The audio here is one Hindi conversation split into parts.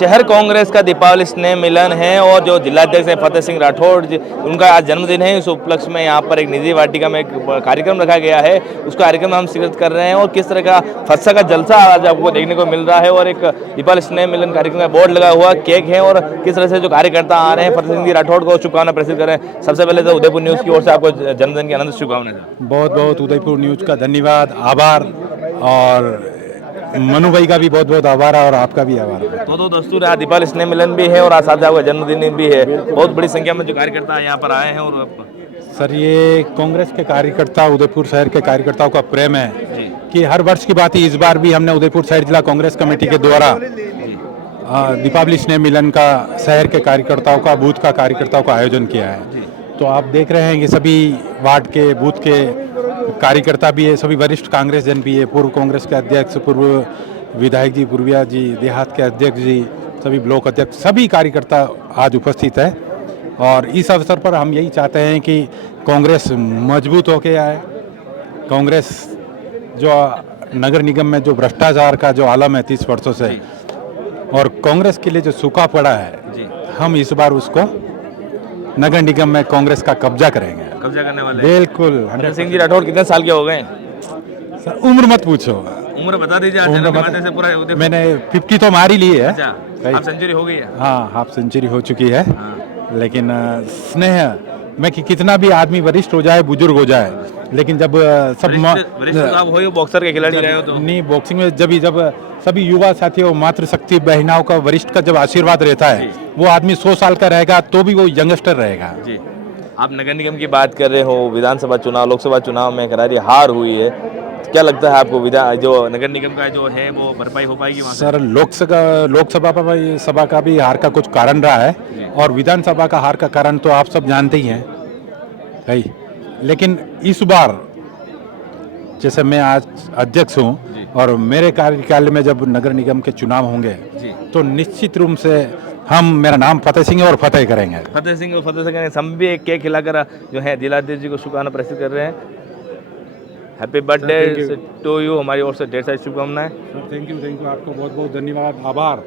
शहर कांग्रेस का दीपावली स्नेह मिलन है और जो जिलाध्यक्ष हैं फतेह सिंह राठौड़ उनका आज जन्मदिन है। इस उपलक्ष्य में यहाँ पर एक निजी वाटिका में एक कार्यक्रम रखा गया है। उस कार्यक्रम में हम शिरकत कर रहे हैं और किस तरह का फत्सा का जलसा आज आपको देखने को मिल रहा है और एक दीपावली स्नेह मिलन कार्यक्रम का बोर्ड लगा हुआ, केक है और किस तरह से जो कार्यकर्ता आ रहे हैं फतेह सिंह जी राठौड़ को शुभकामना प्रेषित कर रहे हैं। सबसे पहले तो उदयपुर न्यूज़ की ओर से आपको जन्मदिन की अनंत शुभकामनाएं। बहुत बहुत उदयपुर न्यूज़ का धन्यवाद, आभार, और मनु भाई का भी बहुत बहुत आभार और आपका भी आभार। तो दस्तूर आज दीपावली स्नेह मिलन भी है और आज साथ आपका जन्मदिन भी है। बहुत बड़ी संख्या में जो कार्यकर्ता यहाँ पर आए हैं और सर, ये कांग्रेस के कार्यकर्ता, उदयपुर शहर के कार्यकर्ताओं का प्रेम है कि हर वर्ष की बात ही इस बार भी हमने उदयपुर शहर जिला कांग्रेस कमेटी के द्वारा दीपावली स्नेह मिलन का शहर के कार्यकर्ताओं का, बूथ का कार्यकर्ताओं का आयोजन किया है। तो आप देख रहे हैं कि सभी वार्ड के, बूथ के कार्यकर्ता भी है, सभी वरिष्ठ कांग्रेस जन भी है, पूर्व कांग्रेस के अध्यक्ष, पूर्व विधायक जी, पूर्विया जी, देहात के अध्यक्ष जी, सभी ब्लॉक अध्यक्ष, सभी कार्यकर्ता आज उपस्थित है। और इस अवसर पर हम यही चाहते हैं कि कांग्रेस मजबूत होके आए। कांग्रेस जो नगर निगम में जो भ्रष्टाचार का जो आलम है 30 वर्षों से, और कांग्रेस के लिए जो सूखा पड़ा है, हम इस बार उसको नगर निगम में कांग्रेस का कब्जा करेंगे, कब्जा करने वाले। बिल्कुल। फतेह सिंह जी राठौड़ कितने साल के हो गए? सर, उम्र मत पूछो, उम्र बता दीजिए। से पूरा मैंने 50 तो मार ही ली है। अच्छा, हाफ सेंचुरी हो गई है? हाँ, हाफ सेंचुरी हो चुकी है। लेकिन स्नेह में कि कितना भी आदमी वरिष्ठ हो जाए, बुजुर्ग हो जाए, लेकिन जब सब आप हो बॉक्सर के खिलाड़ी रहे हो तो नहीं, बॉक्सिंग में जब सभी युवा साथियों, मातृशक्ति बहनाओं का, वरिष्ठ का जब आशीर्वाद रहता है, वो आदमी 100 साल का रहेगा तो भी वो यंगस्टर रहेगा। जी। आप नगर निगम की बात कर रहे हो, विधानसभा चुनाव, लोकसभा चुनाव में करारी हार हुई है, क्या लगता है आपको जो नगर निगम का जो है वो भरपाई हो पाएगी वहाँ? सर, लोकसभा का भी हार का कुछ कारण रहा है और विधानसभा का हार का कारण तो आप सब जानते ही हैं भाई। लेकिन इस बार जैसे मैं आज अध्यक्ष हूँ और मेरे कार्यकाल में जब नगर निगम के चुनाव होंगे तो निश्चित रूप से मेरा नाम फतेह सिंह और फतेह करेंगे। फतेह सिंह करेंगे। हम भी एक केक खिलाकर जो है जिलाध्यक्ष जी को शुभकामना प्रेषित कर रहे हैं। हैप्पी बर्थडे टू यू, हमारी ओर से ढेर सारी शुभकामनाएं। थैंक यू, आपको बहुत बहुत धन्यवाद, आभार।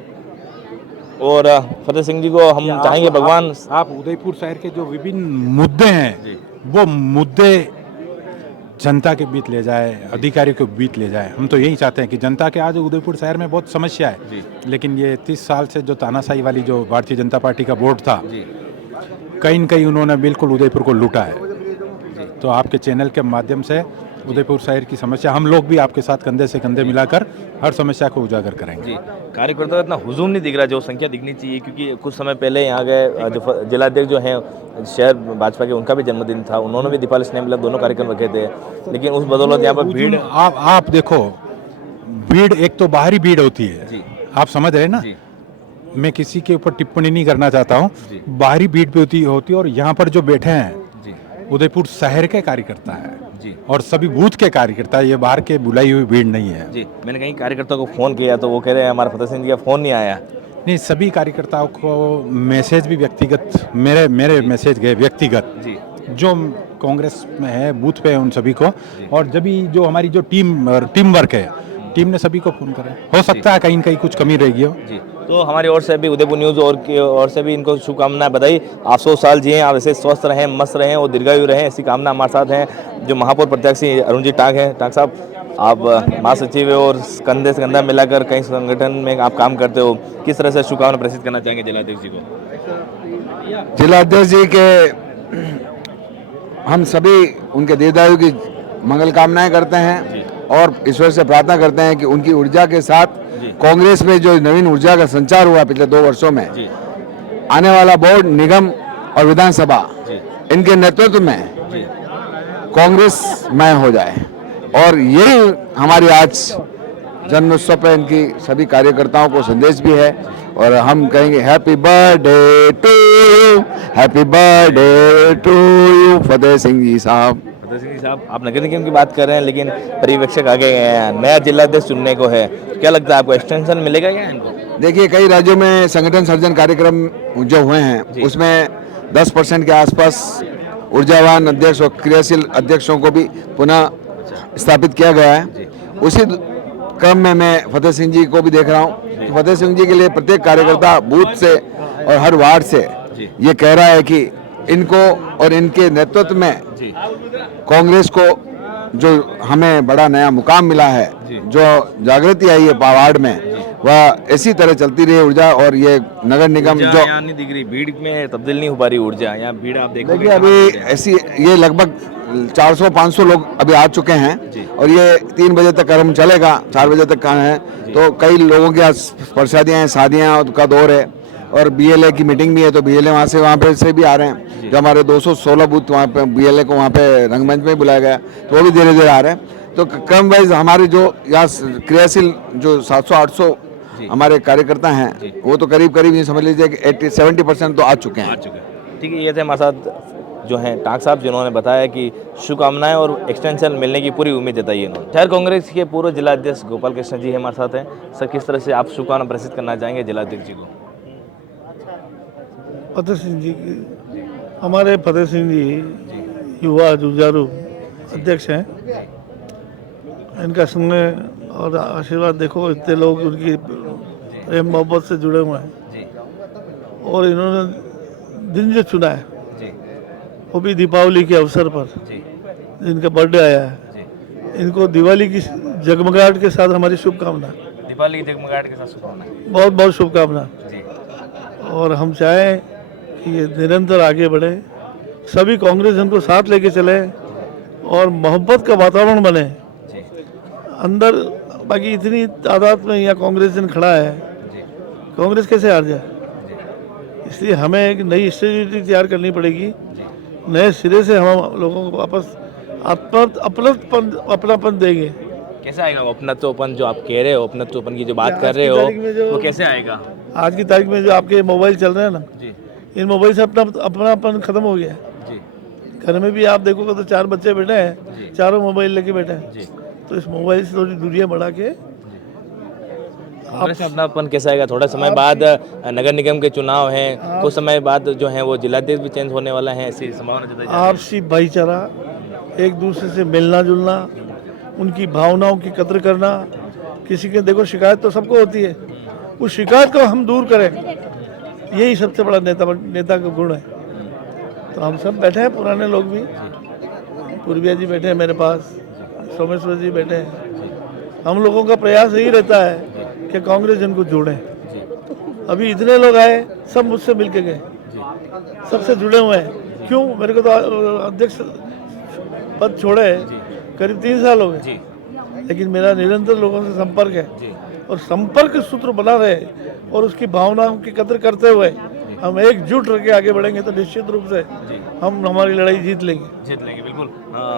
और फतेह सिंह जी को हम चाहेंगे भगवान, आप उदयपुर शहर के जो विभिन्न मुद्दे हैं वो मुद्दे जनता के बीच ले जाए, अधिकारियों के बीच ले जाए। हम तो यही चाहते हैं कि जनता के, आज उदयपुर शहर में बहुत समस्या है, लेकिन ये 30 साल से जो तानाशाही वाली जो भारतीय जनता पार्टी का बोर्ड था, कहीं न कहीं उन्होंने बिल्कुल उदयपुर को लूटा है। तो आपके चैनल के माध्यम से उदयपुर शहर की समस्या, हम लोग भी आपके साथ कंधे से कंधे मिलाकर हर समस्या को उजागर करेंगे। कार्यकर्ता इतना हुजूम नहीं दिख रहा जो संख्या दिखनी चाहिए, क्योंकि कुछ समय पहले यहाँ गए जो जिलाध्यक्ष जो हैं शहर भाजपा के, उनका भी जन्मदिन था, उन्होंने भी दीपावली स्नेह मिलन दोनों कार्यक्रम रखे थे, लेकिन उस बदौलत यहाँ पर भीड़, आप देखो, भीड़ एक तो बाहरी भीड़ होती है, आप समझ रहे ना, मैं किसी के ऊपर टिप्पणी नहीं करना चाहता हूँ, बाहरी भीड़ भी होती है और यहाँ पर जो बैठे हैं उदयपुर शहर के कार्यकर्ता है और सभी बूथ के कार्यकर्ता, ये बाहर के बुलाई हुई भीड़ नहीं है। जी, मैंने कहीं कार्यकर्ता को फोन किया तो वो कह रहे हैं हमारा फतेह सिंह जी का फोन नहीं आया। नहीं, सभी कार्यकर्ताओं को मैसेज भी व्यक्तिगत, मेरे मैसेज गए व्यक्तिगत, जो कांग्रेस में है, बूथ पे है, उन सभी को। और जब जो हमारी जो टीम वर्क है, टीम ने सभी को फोन करा। हो सकता है कहीं न कहीं कुछ कमी रहेगी हो। तो हमारी ओर से भी उदयपुर न्यूज़ और की ओर से भी इनको शुभकामनाएं बधाई। आप 100 साल जिए, आप ऐसे स्वस्थ रहें, मस्त रहें और दीर्घायु रहें, ऐसी कामना हमारे साथ हैं। जो महापौर प्रत्याशी अरुण जी टाक हैं, टाक साहब, आप महासचिव और कंधे से कंधा मिलाकर कई संगठन में आप काम करते हो, किस तरह से शुभकामना प्रेषित करना चाहेंगे जिलाध्यक्ष जी को? जिलाध्यक्ष जी के हम सभी उनके दीर्घायु की मंगल कामनाएं करते हैं और ईश्वर से प्रार्थना करते हैं कि उनकी ऊर्जा के साथ कांग्रेस में जो नवीन ऊर्जा का संचार हुआ पिछले 2 वर्षों में, आने वाला बोर्ड, निगम और विधानसभा, इनके नेतृत्व में कांग्रेस मय हो जाए। और यही हमारी आज जन्मोत्सव पर इनकी सभी कार्यकर्ताओं को संदेश भी है और हम कहेंगे happy birthday to you, happy birthday to you Fateh Singh ji Sahab. Fateh Singh ji साहब, आप नगर निगम की बात कर रहे हैं, लेकिन पर्यवेक्षक आगे गए हैं, नया जिलाध्यक्ष चुनने को है, क्या लगता है आपको एक्सटेंशन मिलेगा क्या इनको? देखिए, कई राज्यों में संगठन सर्जन कार्यक्रम जो हुए हैं उसमें 10% के आसपास ऊर्जावान अध्यक्ष और क्रियाशील अध्यक्षों को भी पुनः स्थापित किया गया है। उसी क्रम में मैं फतेह सिंह जी को भी देख रहा हूँ कि फतेह सिंह जी के लिए प्रत्येक कार्यकर्ता बूथ से और हर वार्ड से ये कह रहा है कि इनको और इनके नेतृत्व में कांग्रेस को जो हमें बड़ा नया मुकाम मिला है, जो जागृति आई है वार्ड में, वह इसी तरह चलती रही ऊर्जा। और ये नगर निगम जो यहाँ नहीं दिख रही, भीड़ में तब्दील नहीं हो पा रही ऊर्जा, यहाँ भीड़ आप देखोगे देखिए अभी ऐसी ये लगभग 400-500 लोग अभी आ चुके हैं और ये 3 बजे तक कर्म चलेगा, 4 बजे तक का है। तो कई लोगों के यहाँ प्रसादियाँ हैं, शादियाँ का दौर है और बीएलए की मीटिंग भी है, तो बीएलए वहाँ पे से भी आ रहे हैं। जो हमारे 216 बूथ वहाँ पे बीएलए को वहाँ पे रंगमंच में बुलाया गया, तो वो भी धीरे धीरे आ रहे हैं। तो क्रम वाइज हमारे जो यहाँ क्रियाशील जो 700-800 हमारे कार्यकर्ता हैं, वो तो करीब करीब ये समझ लीजिए कि 80-70% तो आ चुके हैं। ठीक है, ये थे हमारे साथ जो हैं टाक साहब, जिन्होंने बताया कि शुभकामनाएं और एक्सटेंशन मिलने की पूरी उम्मीद जताई है इन्होंने। शहर कांग्रेस के पूर्व जिलाध्यक्ष गोपाल कृष्ण जी हमारे साथ हैं। सर, किस तरह से आप शुभकामना प्रेषित करना चाहेंगे जिलाध्यक्ष जी को? फतेह सिंह जी की, हमारे फतेह सिंह जी युवा जुझारू अध्यक्ष हैं। इनका सुनने और आशीर्वाद देखो, इतने लोग उनकी प्रेम मोहब्बत से जुड़े हुए हैं और इन्होंने दिन जो चुना है वो भी दीपावली के अवसर पर, जिनका बर्थडे आया है, इनको दिवाली की जगमगाहट के साथ हमारी शुभकामना। दीपावली की जगमगाहट के साथ शुभकामनाएं। बहुत बहुत शुभकामना। और हम चाहें कि ये निरंतर आगे बढ़े, सभी कांग्रेस इनको साथ लेके चले और मोहब्बत का वातावरण बने अंदर। बाकी इतनी तादाद में यहाँ कांग्रेस जन खड़ा है, कांग्रेस कैसे हार जाए? इसलिए हमें एक नई स्ट्रेटजी तैयार करनी पड़ेगी, नए सिरे से हम लोगों को वापस अपनापन देंगे। कैसे आएगा वो अपनत्वपन जो आप कह रहे हो, अपनत्वपन की जो बात कर रहे हो, वो कैसे आएगा? आज की तारीख में जो आपके मोबाइल चल रहे हैं ना, इन मोबाइल से अपनापन खत्म हो गया है। घर में भी आप देखोगे तो 4 बच्चे बैठे हैं, चारों मोबाइल लेके बैठे हैं। तो इस मोबाइल से थोड़ी दूरियां बढ़ा के कांग्रेस में अपनापन कैसे आएगा? थोड़ा समय बाद नगर निगम के चुनाव हैं, कुछ समय बाद जो है वो जिलाध्यक्ष भी चेंज होने वाला है, ऐसी संभावना जताई जा रही है। आपसी भाईचारा, एक दूसरे से मिलना जुलना, उनकी भावनाओं की कद्र करना। किसी के देखो शिकायत तो सबको होती है, उस शिकायत को हम दूर करें, यही सबसे बड़ा नेता का गुण है। तो हम सब बैठे हैं, पुराने लोग भी, पूर्विया जी बैठे हैं मेरे पास, सोमेश्वर जी बैठे हैं। हम लोगों का प्रयास यही रहता है कि कांग्रेस इनको जोड़े। अभी इतने लोग आए, सब मुझसे मिलके गए, सबसे जुड़े हुए हैं। क्यों? मेरे को तो अध्यक्ष पद छोड़े करीब 3 साल हो गए, लेकिन मेरा निरंतर लोगों से संपर्क है और संपर्क सूत्र बना रहे और उसकी भावनाओं की कदर करते हुए हम एकजुट रह के आगे बढ़ेंगे तो निश्चित रूप से हम हमारी लड़ाई जीत लेंगे। बिल्कुल।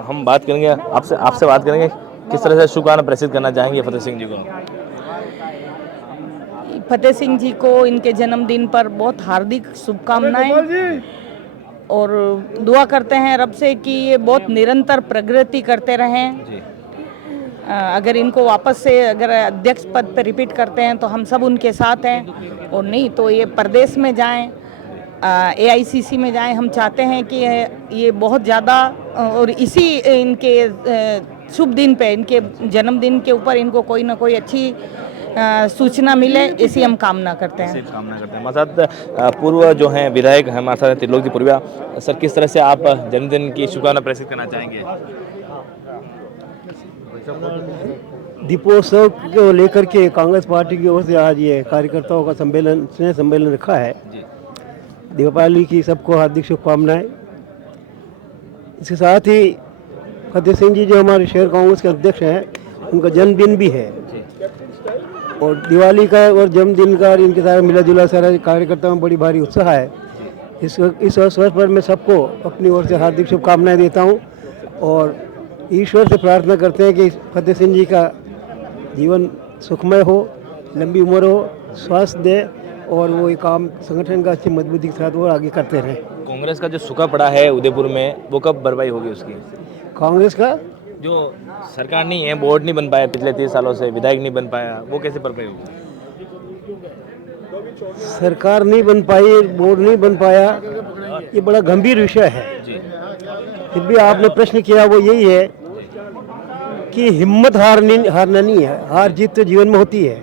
हम बात करेंगे आपसे बात करेंगे, किस तरह से शुभकामना प्रेषित करना चाहेंगे फतेह सिंह जी को? फतेह सिंह जी को इनके जन्मदिन पर बहुत हार्दिक शुभकामनाएं और दुआ करते हैं रब से कि ये बहुत निरंतर प्रगति करते रहें। अगर इनको वापस से अगर अध्यक्ष पद पर रिपीट करते हैं तो हम सब उनके साथ हैं, और नहीं तो ये प्रदेश में जाएं, AICC में जाएं। हम चाहते हैं कि ये बहुत ज़्यादा, और इसी इनके शुभ दिन पे, इनके जन्मदिन के ऊपर इनको कोई ना कोई अच्छी सूचना मिले, इसी हम कामना करते हैं। हमारे साथ पूर्व जो हैं विधायक हैं हमारे साथ त्रिलोक जी पूर्विया। सर, किस तरह से आप जन्मदिन की शुभकामना प्रेषित करना चाहेंगे? दीपोत्सव को लेकर के कांग्रेस पार्टी की ओर से आज ये कार्यकर्ताओं का स्नेह सम्मेलन रखा है। दीपावली की सबको हार्दिक शुभकामनाएं। इसके साथ ही फतेह सिंह जी जो हमारे शहर कांग्रेस के अध्यक्ष हैं, उनका जन्मदिन भी है और दिवाली का और जन्मदिन का इनके साथ मिला जुला सारा कार्यकर्ताओं में बड़ी भारी उत्साह है। इस अवसर पर मैं सबको अपनी ओर से हार्दिक शुभकामनाएं देता हूं और ईश्वर से प्रार्थना करते हैं कि फतेह सिंह जी का जीवन सुखमय हो, लंबी उम्र हो, स्वास्थ्य दे और वो ये काम संगठन का अच्छी मजबूती के साथ वो आगे करते रहें। कांग्रेस का जो सूखा पड़ा है उदयपुर में, वो कब भरपाई होगी उसकी? कांग्रेस का जो सरकार नहीं है, बोर्ड नहीं बन पाया पिछले 30 सालों से, विधायक नहीं बन पाया, वो कैसे भरपाई होगी? सरकार नहीं बन पाई, बोर्ड नहीं बन पाया, ये बड़ा गंभीर विषय है। फिर भी आपने प्रश्न किया वो यही है कि हिम्मत हारना नहीं है। हार जीत तो जीवन में होती है।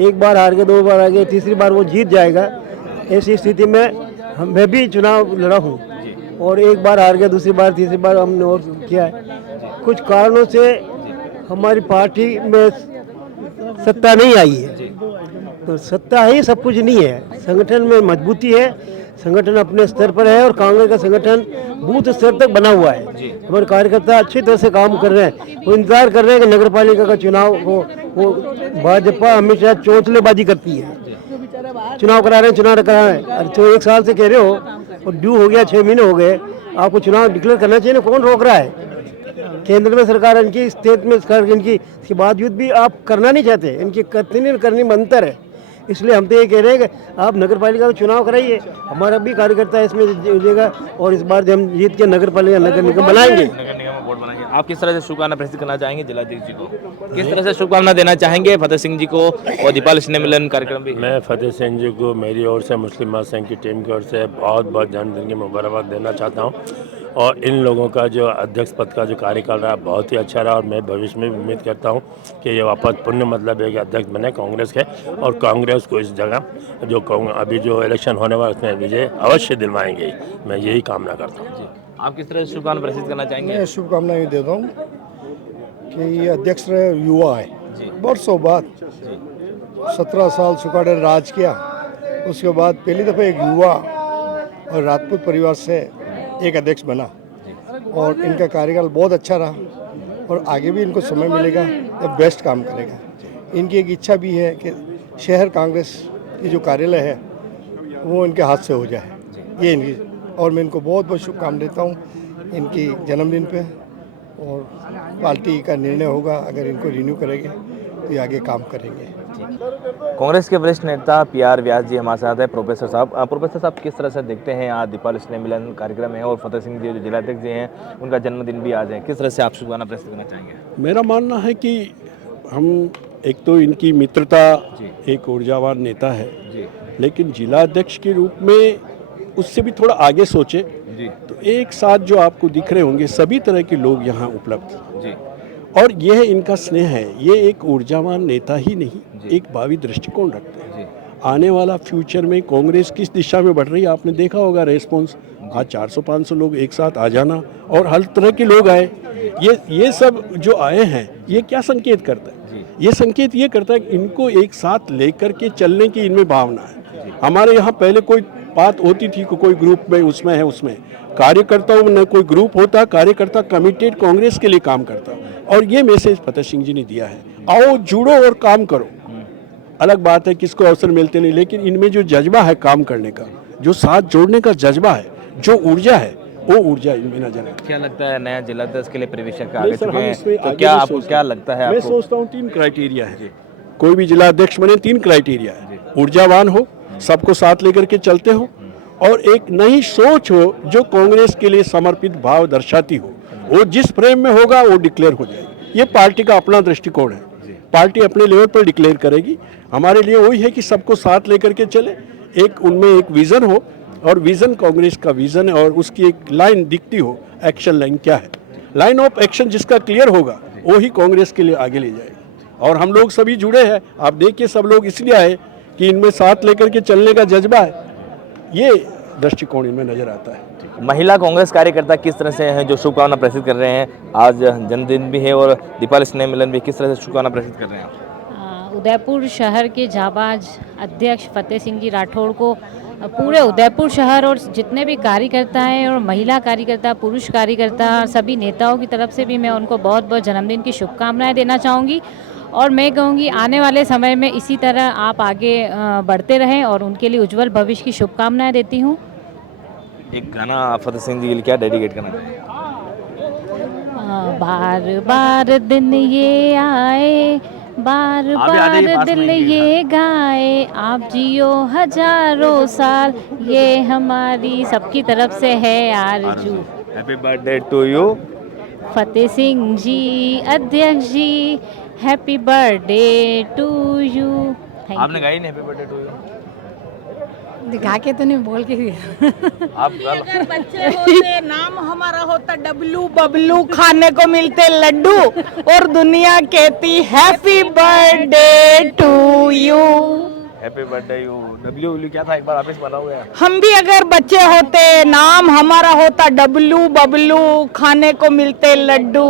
एक बार हार गए, 2 बार हार गए, तीसरी बार वो जीत जाएगा। ऐसी स्थिति में मैं भी चुनाव लड़ा हूँ और एक बार हार गया, दूसरी बार, तीसरी बार हमने और किया है। कुछ कारणों से हमारी पार्टी में सत्ता नहीं आई है। तो सत्ता ही सब कुछ नहीं है, संगठन में मजबूती है, संगठन अपने स्तर पर है और कांग्रेस का संगठन बूथ स्तर तक बना हुआ है। हमारे कार्यकर्ता अच्छी तरह से काम कर रहे हैं। वो इंतजार कर रहे हैं कि नगर पालिका का चुनाव हो। वो भाजपा हमेशा चौंचलेबाजी करती है, चुनाव करा रहे हैं, चुनाव करा रहे हैं। अरे तो 1 साल से कह रहे हो और ड्यू हो गया, 6 महीने हो गए, आपको चुनाव डिक्लेयर करना चाहिए ना, कौन रोक रहा है? केंद्र में सरकार इनकी, स्टेट में सरकार इनकी, इसके बावजूद भी आप करना नहीं चाहते। इनकी करनी करनी में अंतर है। इसलिए हम तो ये कह रहे हैं कि आप नगर पालिका का चुनाव कराइए, हमारा भी कार्यकर्ता इसमें जुड़ेगा और इस बार हम जीत के नगर पालिका नगर निगम बनाएंगे। नगर निगम में वोट बनाएंगे। आप किस तरह से शुभकामना प्रेषित करना चाहेंगे जिलाध्यक्ष जी को? किस तरह से शुभकामना देना चाहेंगे फतेह सिंह जी को और दीपावली स्नेह मिलन कार्यक्रम भी? मैं फतेह सिंह जी को मेरी ओर से, मुस्लिम महासंघ की टीम की ओर से बहुत बहुत जन्मदिन की मुबारकबाद देना चाहता हूँ। और इन लोगों का जो अध्यक्ष पद का जो कार्यकाल रहा बहुत ही अच्छा रहा और मैं भविष्य में भी उम्मीद करता हूँ कि ये वापस पुण्य मतलब एक अध्यक्ष बने कांग्रेस के और कांग्रेस को इस जगह जो अभी जो इलेक्शन होने वाला उसमें विजय अवश्य दिलवाएंगे। मैं यही कामना करता हूँ। आप किस तरह से शुभकामना प्रेषित करना चाहेंगे? मैं शुभकामना ये देता हूँ कि ये अध्यक्ष रहे युवा है, बरसों बाद 17 साल सुखाड़े राज किया, उसके बाद पहली दफ़ा एक युवा और राजपूत परिवार से एक अध्यक्ष बना और इनका कार्यकाल बहुत अच्छा रहा और आगे भी इनको समय मिलेगा तो बेस्ट काम करेगा। इनकी एक इच्छा भी है कि शहर कांग्रेस की जो कार्यालय है वो इनके हाथ से हो जाए, ये इनकी, और मैं इनको बहुत बहुत शुभकामना देता हूँ इनकी जन्मदिन पे। और पार्टी का निर्णय होगा, अगर इनको रिन्यू करेंगे तो ये आगे काम करेंगे। कांग्रेस के वरिष्ठ नेता PR व्यास जी हमारे साथ है। प्रोफेसर साहब किस तरह से देखते हैं आज दीपावली स्नेह मिलन कार्यक्रम है और फतेह सिंह जी जो जिलाध्यक्ष जी हैं उनका जन्मदिन भी आज है, किस तरह से आप शुभकामना प्रेषित करना चाहेंगे? मेरा मानना है कि हम एक तो इनकी मित्रता, एक ऊर्जावान नेता है, लेकिन जिलाध्यक्ष के रूप में उससे भी थोड़ा आगे सोचे तो एक साथ जो आपको दिख रहे होंगे सभी तरह के लोग यहाँ उपलब्ध और यह इनका स्नेह है। ये एक ऊर्जावान नेता ही नहीं, एक भावी दृष्टिकोण रखते हैं। आने वाला फ्यूचर में कांग्रेस किस दिशा में बढ़ रही है आपने देखा होगा रेस्पॉन्स। आज 400-500 लोग एक साथ आ जाना और हर तरह के लोग आए, ये सब जो आए हैं ये क्या संकेत करता है? ये संकेत ये करता है कि इनको एक साथ लेकर के चलने की इनमें भावना है। हमारे यहाँ पहले कोई बात होती थी कि कोई ग्रुप में उसमें है, उसमें कार्यकर्ताओं में कोई ग्रुप होता, कार्यकर्ता कमिटेड कांग्रेस के लिए काम करता और ये मैसेज फतेह सिंह जी ने दिया है, आओ जुड़ो और काम करो। अलग बात है किसको अवसर मिलते नहीं, लेकिन इनमें जो जज्बा है काम करने का, जो साथ जोड़ने का जज्बा है, जो ऊर्जा है, वो ऊर्जा इनमें नजर है। क्या लगता है नया जिलाध्यक्ष के लिए प्रवेशक आ चुके हैं तो क्या आपको क्या लगता है? मैं सोचता हूँ 3 क्राइटेरिया है, कोई भी जिलाध्यक्ष बने 3 क्राइटेरिया है। ऊर्जावान हो, सबको साथ लेकर के चलते हो और एक नई सोच हो जो कांग्रेस के लिए समर्पित भाव दर्शाती हो। वो जिस फ्रेम में होगा वो डिक्लेयर हो जाएगी। ये पार्टी का अपना दृष्टिकोण है, पार्टी अपने लेवल पर डिक्लेयर करेगी। हमारे लिए वही है कि सबको साथ लेकर के चले, एक उनमें एक विज़न हो और विज़न कांग्रेस का विज़न है और उसकी एक लाइन दिखती हो, एक्शन लाइन क्या है, लाइन ऑफ एक्शन जिसका क्लियर होगा वो ही कांग्रेस के लिए आगे ले जाएगा। और हम लोग सभी जुड़े हैं, आप देखिए सब लोग इसलिए आए कि इनमें साथ लेकर के चलने का जज्बा है, ये दृष्टिकोण इनमें नजर आता है। महिला कांग्रेस कार्यकर्ता किस तरह से हैं जो शुभकामना प्रेषित कर रहे हैं? आज जन्मदिन भी है और दीपावली स्नेह मिलन भी, किस तरह से शुभकामना प्रेषित कर रहे हैं? उदयपुर शहर के जाबाज अध्यक्ष फतेह सिंह जी राठौड़ को पूरे उदयपुर शहर और जितने भी कार्यकर्ता हैं और महिला कार्यकर्ता, पुरुष कार्यकर्ता, सभी नेताओं की तरफ से भी मैं उनको बहुत बहुत जन्मदिन की शुभकामनाएं देना चाहूँगी। और मैं कहूँगी आने वाले समय में इसी तरह आप आगे बढ़ते रहें और उनके लिए उज्जवल भविष्य की शुभकामनाएं देती हूँ। एक गाना फतेह सिंह जी के लिए क्या डेडिकेट करना चाहिए? बार बार दिन ये आए, बार बार दिल ये गाए, आप जियो हजारों साल, ये हमारी सबकी तरफ से है आरजू। Happy birthday to you Fateh Singh जी अध्यक्ष जी, हैप्पी बर्थडे टू यू। आपने गाई नहीं हैप्पी बर्थडे टू यू? दिखा के तो नहीं, बोल के आप अगर बच्चे होते नाम हमारा होता डब्लू बबलू, खाने को मिलते लड्डू और दुनिया कहती happy birthday to you. Happy birthday you. W क्या था, एक बार वापस बताओगे? हम भी अगर बच्चे होते नाम हमारा होता डब्लू बबलू, खाने को मिलते लड्डू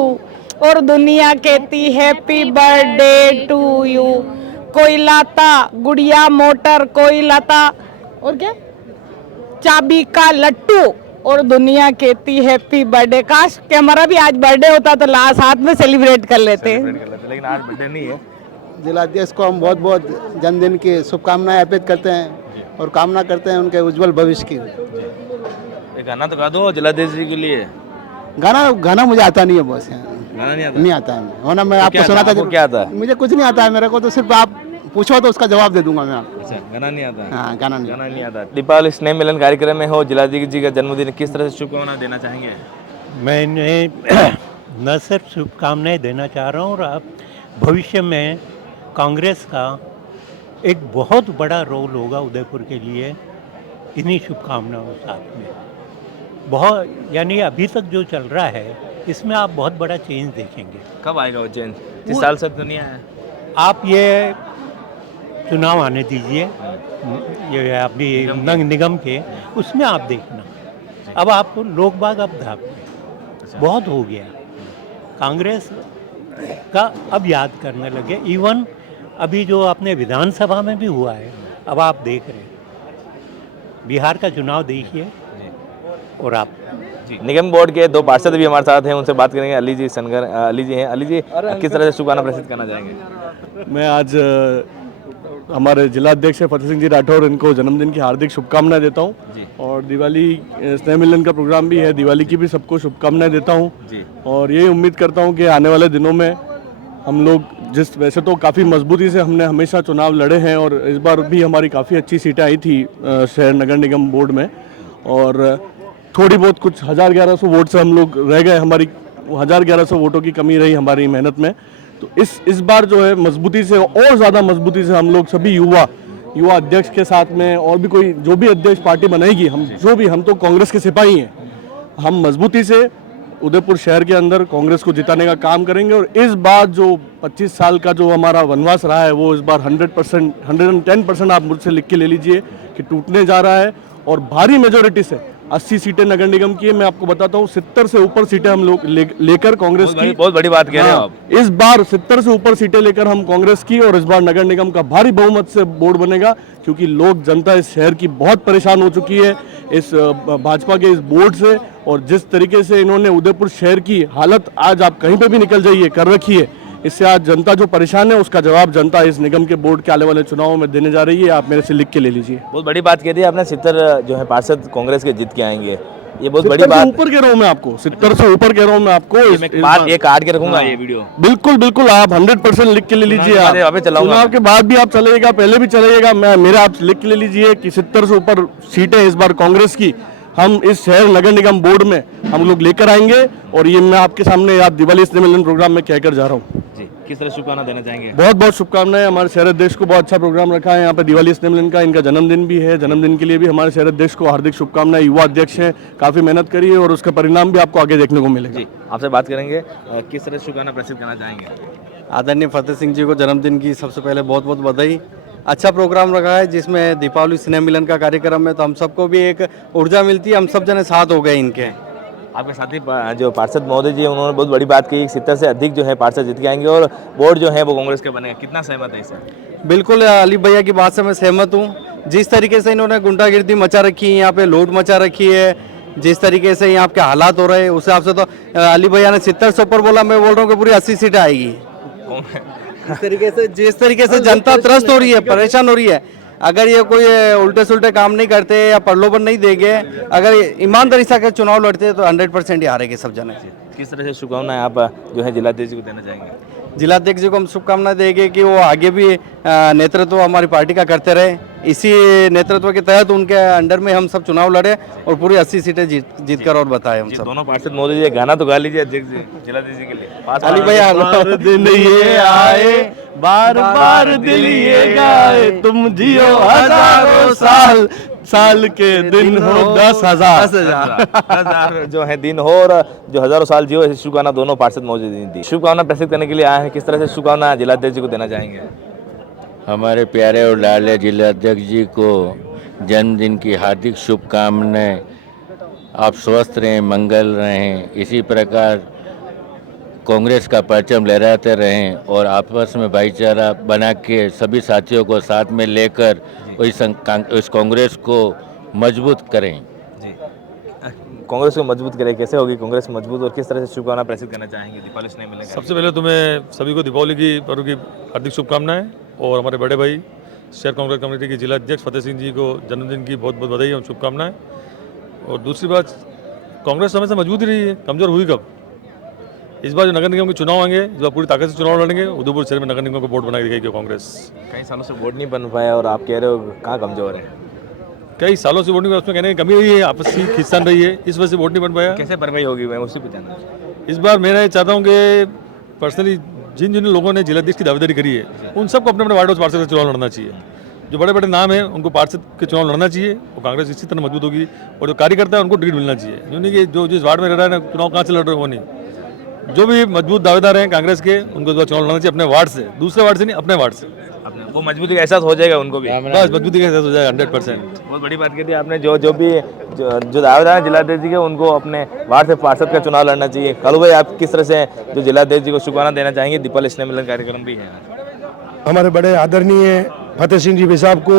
और दुनिया कहती हैप्पी बर्थडे टू यू। कोई लाता गुड़िया मोटर, कोई लाता और क्या चाबी का लट्टू और दुनिया कहती हैप्पी बर्थडे। काश कि हमारा भी आज बर्थडे होता तो साथ में सेलिब्रेट कर लेते। लेकिन आज बर्थडे नहीं है। जिलाध्यक्ष को हम बहुत बहुत जन्मदिन की शुभकामनाएं अर्पित करते हैं और कामना करते हैं उनके उज्जवल भविष्य की। एक गाना तो गा दो जिलाधीश जी के लिए। गाना मुझे आता नहीं है बॉस, गाना नहीं आता? नहीं आता है होना। मैं आपको सुनाता क्या आता है? मुझे कुछ नहीं आता है, मेरे को तो सिर्फ आप पूछो तो उसका जवाब दे दूंगा मैं आपको। अच्छा, गाना नहीं आता? हाँ, गाना नहीं आता। दीपावली स्नेह मिलन कार्यक्रम में हो, जिलाधीश जी का जन्मदिन, किस तरह से शुभकामनाएं देना चाहेंगे? मैंने न सिर्फ शुभकामनाएं देना चाह रहा हूँ और आप भविष्य में कांग्रेस का एक बहुत बड़ा रोल होगा उदयपुर के लिए, इन्हीं शुभकामनाओं साथ में। बहुत यानी अभी तक जो चल रहा है इसमें आप बहुत बड़ा चेंज देखेंगे। कब आएगा वो चेंज? जिस साल से दुनिया है। आप ये चुनाव आने दीजिए, ये अपनी निगम के, उसमें आप देखना। अब आपको लोग बाग अब बहुत हो गया, कांग्रेस का अब याद करने लगे। इवन अभी जो अपने विधानसभा में भी हुआ है, अब आप देख रहे हैं। बिहार का चुनाव देखिए और आप निगम बोर्ड के दो पार्षद भी हमारे साथ हैं, उनसे बात करेंगे। अली जी सनगर, अली जी हैं। अली जी, किस तरह से शुभकामना प्रेषित करना चाहेंगे? मैं आज हमारे जिलाध्यक्ष फतेह सिंह जी राठौर, इनको जन्मदिन की हार्दिक शुभकामनाएं देता हूं। और दिवाली स्नेह मिलन का प्रोग्राम भी है, दिवाली की भी सबको शुभकामनाएं देता हूं। और ये उम्मीद करता हूं कि आने वाले दिनों में हम लोग वैसे तो काफ़ी मजबूती से हमने हमेशा चुनाव लड़े हैं और इस बार भी हमारी काफ़ी अच्छी सीटें आई थी शहर नगर निगम बोर्ड में, और थोड़ी बहुत कुछ 1000-1100 वोट से हम लोग रह गए। हमारी 1000-1100 वोटों की कमी रही हमारी मेहनत में। तो इस बार जो है मजबूती से और ज़्यादा मजबूती से हम लोग सभी युवा अध्यक्ष के साथ में, और भी कोई जो भी अध्यक्ष पार्टी बनाएगी, हम तो कांग्रेस के सिपाही हैं, हम मजबूती से उदयपुर शहर के अंदर कांग्रेस को जिताने का काम करेंगे। और इस बार जो 25 साल का जो हमारा वनवास रहा है, वो इस बार 100%, 110% आप मुझसे लिख के ले लीजिए कि टूटने जा रहा है। और भारी मेजोरिटी से 80 सीटें नगर निगम की है। मैं आपको बताता हूँ 70 से ऊपर सीटें हम लोग लेकर कांग्रेस की, बहुत बड़ी बात कह रहे हो आप। इस बार 70 से ऊपर सीटें लेकर हम कांग्रेस की, और इस बार नगर निगम का भारी बहुमत से बोर्ड बनेगा, क्योंकि लोग, जनता इस शहर की बहुत परेशान हो चुकी है इस भाजपा के इस बोर्ड से। और जिस तरीके से इन्होंने उदयपुर शहर की हालत, आज आप कहीं पे भी निकल जाइए, कर रखी है, इससे आज जनता जो परेशान है उसका जवाब जनता इस निगम के बोर्ड के आने वाले चुनावों में देने जा रही है। आप मेरे से लिख के ले लीजिए। बहुत बड़ी बात कह दी आपने, 70 जो है पार्षद कांग्रेस के जीत के आएंगे, ये बहुत बड़ी बात। ऊपर कह रहा हूँ मैं आपको, 70 से ऊपर कह रहा हूँ मैं आपको। ये काट के रखूंगा ये वीडियो। बिल्कुल आप 100% लिख के ले लीजिए। चुनाव के बाद भी आप चलेगा, पहले भी चलेगा, मेरा आप लिख के ले लीजिए कि 70 से ऊपर सीटें इस बार कांग्रेस की हम इस शहर नगर निगम बोर्ड में हम लोग लेकर आएंगे। और ये मैं आपके सामने आज दिवाली स्नेह मिलन प्रोग्राम में कहकर जा रहा हूँ। जी, किस तरह शुभकामना देना चाहेंगे? बहुत बहुत शुभकामनाएं। हमारे शहर अध्यक्ष को बहुत अच्छा प्रोग्राम रखा है यहाँ पे दिवाली स्नेह मिलन का। इनका जन्मदिन भी है, जन्मदिन के लिए भी हमारे शहर अध्यक्ष को हार्दिक शुभकामनाएं। युवा अध्यक्ष हैं, काफी मेहनत करी है और उसका परिणाम भी आपको आगे देखने को मिलेगा। जी, आपसे बात करेंगे, किस तरह शुभकामना प्रेषित करना चाहेंगे? आदरणीय फतेह सिंह जी को जन्मदिन की सबसे पहले बहुत बहुत बधाई। अच्छा प्रोग्राम रखा है जिसमें दीपावली स्नेह मिलन का कार्यक्रम है, तो हम सबको भी एक ऊर्जा मिलती है, हम सब जने साथ हो गए इनके। आपके साथी जो पार्षद महोदय जी, उन्होंने बहुत बड़ी बात की, 70 से अधिक जो है पार्षद जीत के आएंगे और बोर्ड जो है वो कांग्रेस के बनेगा। कितना सहमत है इससे? बिल्कुल, अली भैया की बात से मैं सहमत हूँ। जिस तरीके से इन्होंने गुंडागिर्दी मचा रखी है, यहाँ पे लूट मचा रखी है, जिस तरीके से यहाँ के हालात हो रहे हैं, उस हिसाब से तो अली भैया ने 70 से ऊपर बोला, मैं बोल रहा हूँ कि पूरी 80 सीटें आएगी। जिस तरीके से जनता त्रस्त हो रही है, परेशान हो रही है, अगर ये कोई उल्टे सुल्टे काम नहीं करते या प्रलोभन नहीं देंगे, अगर ईमानदारी से चुनाव लड़ते तो 100% ही हारेंगे सब जने। किस तरह से शुभकामनाएं आप जो है जिलाध्यक्ष को देना चाहेंगे? जिलाध्यक्ष जी को हम शुभकामनाएं देंगे कि वो आगे भी नेतृत्व हमारी पार्टी का करते रहे। इसी नेतृत्व के तहत उनके अंडर में हम सब चुनाव लड़े और पूरी 80 सीटें जीत कर और बताए हम सब। दोनों पार्षद महोदय जी, गाना तो गा लीजिए अध्यक्ष जी, जिलाध्यक्ष जी के लिए। अली भैया, दिन ये आए बार बार दिल ये गाए, तुम जियो हजारों साल, साल के दिन हो 10,000। 10,000 जो है दिन हो और जो हजारों साल जियो, ऐसी शुभकामना दोनों पार्षद मौजूद थी। शुभकामना प्रस्तुत करने के लिए आए हैं, किस तरह से शुभकामना जिलाध्यक्ष जी को देना चाहेंगे? हमारे प्यारे और लाडले जिलाध्यक्ष जी को जन्मदिन की हार्दिक शुभकामनाएं। आप स्वस्थ रहें, मंगल रहें, इसी प्रकार कांग्रेस का परचम लहराते रहें और आपस में भाईचारा बना के सभी साथियों को साथ में लेकर इस कांग्रेस को मजबूत करें। जी, कांग्रेस को मजबूत करें, कैसे होगी कांग्रेस मजबूत और किस तरह से शुभकामना प्रस्तुत करना चाहेंगे? दीपावली स्नेह मिलन। सबसे पहले तो मैं सभी को दीपावली की पर्व की हार्दिक शुभकामनाएं और हमारे बड़े भाई शहर कांग्रेस कमेटी के जिला अध्यक्ष फतेह सिंह जी को जन्मदिन की बहुत बहुत बधाई और शुभकामनाएं। और दूसरी बात, कांग्रेस हमेशा मजबूत ही रही है, कमजोर हुई कब? इस बार जो नगर निगम के चुनाव आएंगे, इस बार पूरी ताकत से चुनाव लड़ेंगे। उदयपुर शहर में नगर निगम को बोर्ड बना के दिखाएगी कांग्रेस। कई सालों से बोर्ड नहीं बन पाया और आप कह रहे हो कहाँ कमजोर है? कई सालों से बोर्ड नहीं, उसमें कहने की कमी रही है, आपसी खींचतान रही है, इस वजह से बोर्ड नहीं बन पाया। कैसे भरपाई होगी, मैं उससे पूछना। इस बार मैं चाहता हूँ कि पर्सनली जिन जिन लोगों ने जिलाधीश की दावेदारी करी है, उन सबको अपने अपने वार्ड पार्षद का चुनाव लड़ना चाहिए। जो बड़े बड़े नाम हैं उनको पार्षद के चुनाव लड़ना चाहिए, वो कांग्रेस इसी तरह मजबूत होगी। और जो कार्यकर्ता है उनको टिकट मिलना चाहिए, यूँ नहीं कि जो जिस वार्ड में रह रहा है ना, चुनाव कहाँ से लड़ रहे हो वो नहीं। जो भी मजबूत दावेदार हैं कांग्रेस के, उनको चुनाव लड़ना चाहिए अपने वार्ड से, दूसरे वार्ड से नहीं, अपने वार्ड से। वो मजबूती का एहसास हो जाएगा उनको भी, बस मजबूती का एहसास हो जाएगा 100%। बहुत बड़ी बात कही थी आपने। जो दावेदार हैं जिलाध्यक्ष जी के, उनको अपने वार्ड से पार्षद का चुनाव लड़ना चाहिए। कालू भाई, आप किस तरह से जो जिलाध्यक्ष जी को शुभकामना देना चाहेंगे? दीपावली स्नेह मिलन कार्यक्रम भी है। हमारे बड़े आदरणीय फतेह सिंह जी साहब को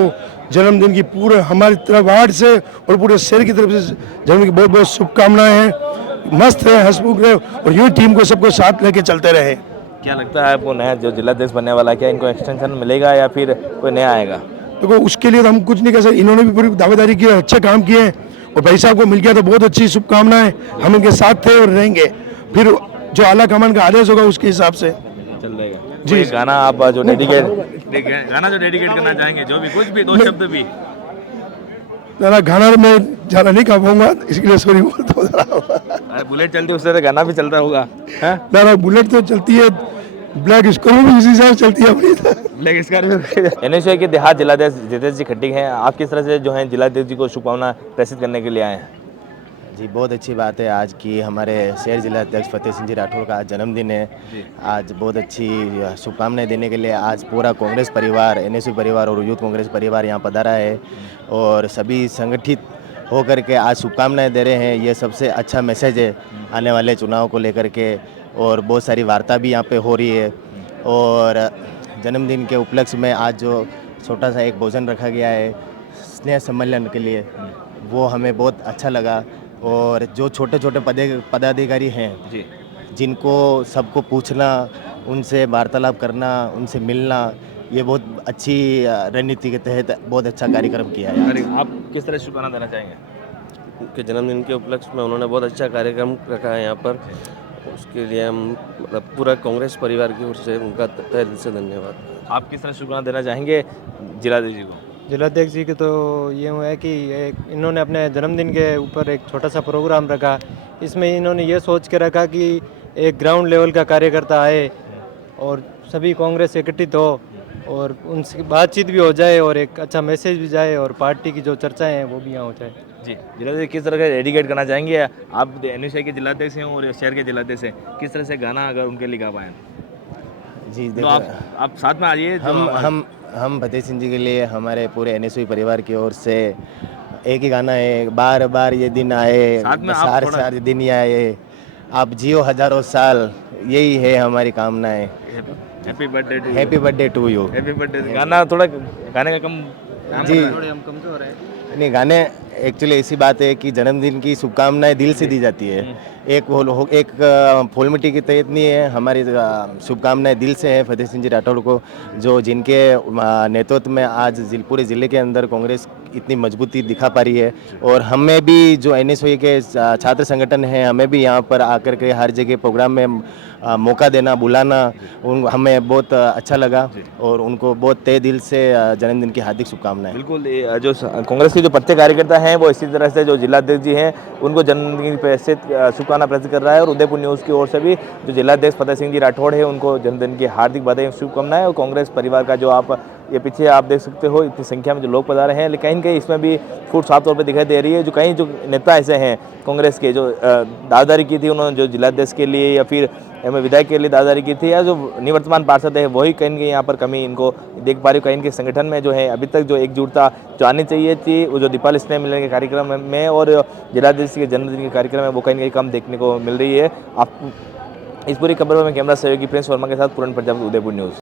जन्मदिन की पूरे हमारी तरफ वार्ड से और पूरे शहर की तरफ से जन्मदिन की बहुत बहुत शुभकामनाएं हैं। मस्त रहे, हंसमुख रहे और यूँ टीम को सबको साथ लेके चलते रहे। क्या लगता है आपको, नया जो जिलाध्यक्ष बनने वाला, क्या इनको एक्सटेंशन मिलेगा या फिर कोई नया आएगा? देखो, उसके लिए तो हम कुछ नहीं कह सकते। इन्होंने भी पूरी दावेदारी की, अच्छे काम किए और भाई साहब को मिल गया तो बहुत अच्छी शुभकामनाएं। हम इनके साथ थे और रहेंगे। फिर जो आला कमान का आदेश होगा उसके हिसाब से चल रहेगा जी। गाना आप जो डेडिकेट करना चाहेंगे, जो भी कुछ भी, दो शब्द भी। गाना मैं ज़्यादा नहीं गा पाऊंगा, इसके लिए सॉरी बोलता हूँ। बुलेट चलती है उससे तो गाना भी चलता होगा। ना बुलेट तो चलती है, ब्लैक स्कॉर्पियो भी इसी से चलती है अपनी। Black Scorpio. एनएसयूआई के देहात जिलाध्यक्ष जितेश जी खट्टी हैं, आप किस तरह से जो है जिलाध्यक्ष जी को शुभकामना प्रेषित करने के लिए आए हैं? जी, बहुत अच्छी बात है आज की हमारे शहर जिला अध्यक्ष फतेह सिंह जी राठौर का आज जन्मदिन है। आज बहुत अच्छी शुभकामनाएं देने के लिए आज पूरा कांग्रेस परिवार, एनएसयू परिवार और यूथ कांग्रेस परिवार यहाँ पधारा है और सभी संगठित होकर के आज शुभकामनाएं दे रहे हैं। ये सबसे अच्छा मैसेज है आने वाले चुनाव को लेकर के। और बहुत सारी वार्ता भी यहाँ पे हो रही है और जन्मदिन के उपलक्ष्य में आज जो छोटा सा एक भोजन रखा गया है स्नेह सम्मेलन के लिए, वो हमें बहुत अच्छा लगा। और जो छोटे छोटे पदाधिकारी हैं जी, जिनको सबको पूछना, उनसे वार्तालाप करना, उनसे मिलना, ये बहुत अच्छी रणनीति के तहत बहुत अच्छा कार्यक्रम किया है। आप किस तरह शुभकामना देना चाहेंगे? उनके जन्मदिन के उपलक्ष्य में उन्होंने बहुत अच्छा कार्यक्रम रखा है यहाँ पर, उसके लिए हम मतलब पूरा कांग्रेस परिवार की ओर से उनका तहे दिल से धन्यवाद। आप किस तरह शुभकामना देना चाहेंगे जिलाध्यक्ष जी को? जिलाध्यक्ष जी के तो ये हुआ है कि इन्होंने अपने जन्मदिन के ऊपर एक छोटा सा प्रोग्राम रखा। इसमें इन्होंने ये सोच के रखा कि एक ग्राउंड लेवल का कार्यकर्ता आए और सभी कांग्रेस एकत्रित हो और उनसे बातचीत भी हो जाए और एक अच्छा मैसेज भी जाए और पार्टी की जो चर्चाएं हैं वो भी यहाँ हो जाए। जी, जिलाध्यक्ष किस तरह का डेडिकेट करना चाहेंगे? आप एनएसयूआई के जिलाध्यक्ष हैं और शहर के जिलाध्यक्ष हैं, किस तरह से गाना अगर उनके लिए गा पाएँ? जी, तो आप साथ में आइए। हम फतेह सिंह जी के लिए हमारे पूरे एनएसयूआई परिवार की ओर से एक ही गाना है, बार बार ये दिन आए, सारे दिन ही आए, आप जियो हजारों साल, यही है हमारी कामनाएं। Happy birthday to you. Happy birthday. गाना थोड़ा गाने का कम जी, हम कमजोर है नहीं। गाने एक्चुअली ऐसी बात है कि जन्मदिन की शुभकामनाएं दिल से दी जाती है। एक फॉर्मेलिटी की तहत नहीं है, हमारी शुभकामनाएं दिल से है फतेह सिंह जी राठौड़ को, जो जिनके नेतृत्व में आज पूरे ज़िले के अंदर कांग्रेस इतनी मजबूती दिखा पा रही है। और हमें भी जो एनएसयूआई के छात्र संगठन हैं, हमें भी यहाँ पर आकर के हर जगह प्रोग्राम में मौका देना, बुलाना, हमें बहुत अच्छा लगा और उनको बहुत तहे दिल से जन्मदिन की हार्दिक शुभकामनाएं। बिल्कुल, जो कांग्रेस के जो प्रत्येक कार्यकर्ता हैं वो इसी तरह से जो जिलाध्यक्ष जी हैं उनको जन्मदिन की शुभकामना प्रेषित कर रहा है। और उदयपुर न्यूज़ की ओर से भी जो जिलाध्यक्ष फतेह सिंह जी राठौड़ है उनको जन्मदिन की हार्दिक बधाई शुभकामनाएं। और कांग्रेस परिवार का जो आप ये पीछे आप देख सकते हो इतनी संख्या में जो लोग पधारे हैं, लेकिन कहीं न कहीं इसमें भी फूट साफ तौर पे दिखाई दे रही है। जो कहीं जो नेता ऐसे हैं कांग्रेस के जो दावेदारी की थी उन्होंने, जो जिलाध्यक्ष के लिए या फिर विधायक के लिए दावेदारी की थी, या जो निवर्तमान पार्षद है वही कहीं न कहीं यहाँ पर कमी इनको देख पा रही हो। कहीं इनके संगठन में जो है अभी तक जो एकजुटता जो आनी चाहिए थी, वो जो दीपावली स्नेह मिलन के कार्यक्रम में और जिलाध्यक्ष के जन्मदिन के कार्यक्रम है वो कहीं न कहीं कम देखने को मिल रही है। आप इस पूरी खबर में कैमरा सहयोगी प्रिंस वर्मा के साथ पूर्ण पंजाब उदयपुर न्यूज़।